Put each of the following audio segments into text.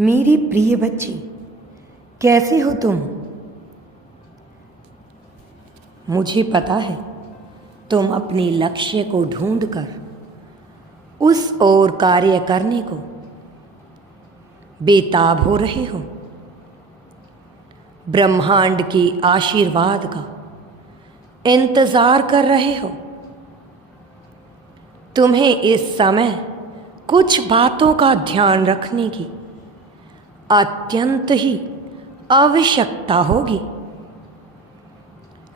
मेरी प्रिय बच्ची, कैसे हो तुम? मुझे पता है तुम अपने लक्ष्य को ढूंढकर उस ओर कार्य करने को बेताब हो रहे हो। ब्रह्मांड के आशीर्वाद का इंतजार कर रहे हो। तुम्हें इस समय कुछ बातों का ध्यान रखने की अत्यंत ही आवश्यकता होगी।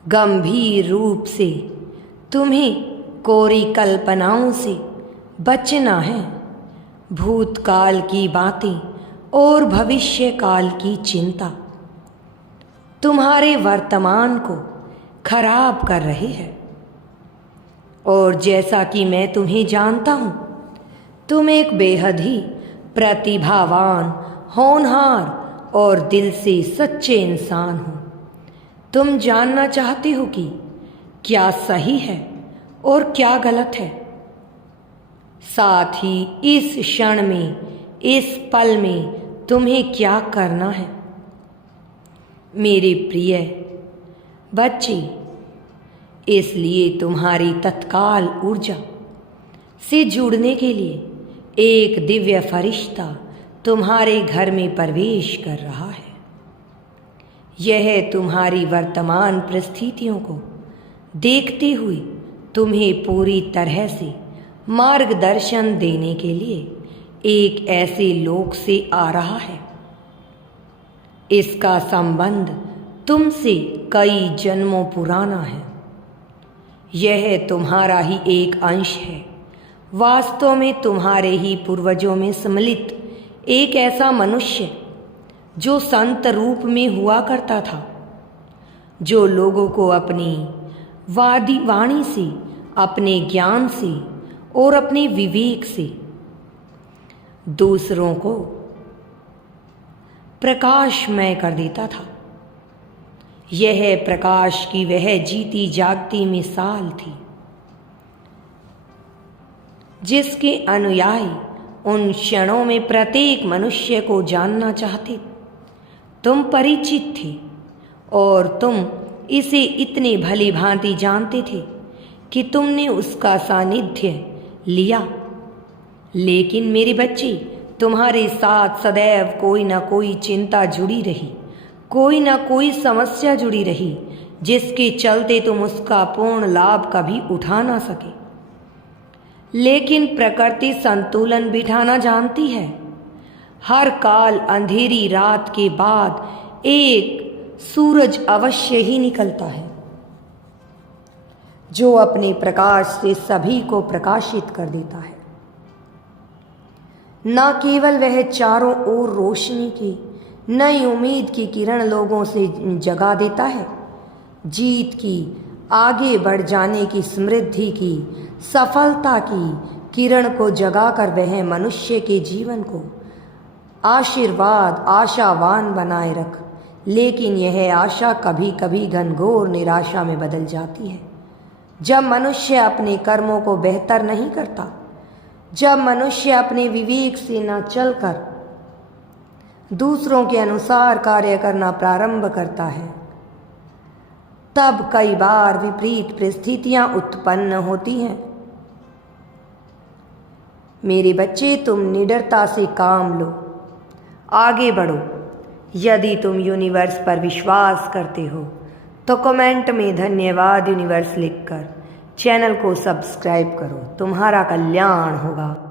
गंभीर रूप से तुम्हें कोरी कल्पनाओं से बचना है। भूतकाल की बातें और भविष्य काल की चिंता तुम्हारे वर्तमान को खराब कर रही है। और जैसा कि मैं तुम्हें जानता हूं, तुम एक बेहद ही प्रतिभावान, होनहार और दिल से सच्चे इंसान हो। तुम जानना चाहते हो कि क्या सही है और क्या गलत है। साथ ही इस क्षण में, इस पल में तुम्हें क्या करना है। मेरे प्रिय बच्चे, इसलिए तुम्हारी तत्काल ऊर्जा से जुड़ने के लिए एक दिव्य फरिश्ता तुम्हारे घर में प्रवेश कर रहा है। यह तुम्हारी वर्तमान परिस्थितियों को देखते हुए तुम्हें पूरी तरह से मार्गदर्शन देने के लिए एक ऐसे लोक से आ रहा है। इसका संबंध तुमसे कई जन्मों पुराना है। यह तुम्हारा ही एक अंश है। वास्तव में तुम्हारे ही पूर्वजों में सम्मिलित एक ऐसा मनुष्य जो संत रूप में हुआ करता था, जो लोगों को अपनी वाणी से, अपने ज्ञान से और अपने विवेक से दूसरों को प्रकाशमय कर देता था। यह प्रकाश की वह जीती जागती मिसाल थी जिसके अनुयायी उन क्षणों में प्रत्येक मनुष्य को जानना चाहते। तुम परिचित थे और तुम इसे इतने भली भांति जानते थे कि तुमने उसका सानिध्य लिया। लेकिन मेरे बच्चे, तुम्हारे साथ सदैव कोई ना कोई चिंता जुड़ी रही, कोई ना कोई समस्या जुड़ी रही, जिसके चलते तुम उसका पूर्ण लाभ कभी उठा ना सके। लेकिन प्रकृति संतुलन बिठाना जानती है। हर काल अंधेरी रात के बाद एक सूरज अवश्य ही निकलता है, जो अपने प्रकाश से सभी को प्रकाशित कर देता है। न केवल वह चारों ओर रोशनी की नई उम्मीद की किरण लोगों से जगा देता है, जीत की, आगे बढ़ जाने की, समृद्धि की, सफलता की किरण को जगाकर वह मनुष्य के जीवन को आशीर्वाद, आशावान बनाए रख। लेकिन यह आशा कभी कभी घनघोर निराशा में बदल जाती है, जब मनुष्य अपने कर्मों को बेहतर नहीं करता, जब मनुष्य अपने विवेक से न चलकर दूसरों के अनुसार कार्य करना प्रारंभ करता है। तब कई बार विपरीत परिस्थितियां उत्पन्न होती हैं। मेरे बच्चे, तुम निडरता से काम लो, आगे बढ़ो। यदि तुम यूनिवर्स पर विश्वास करते हो तो कमेंट में धन्यवाद यूनिवर्स लिखकर चैनल को सब्सक्राइब करो। तुम्हारा कल्याण होगा।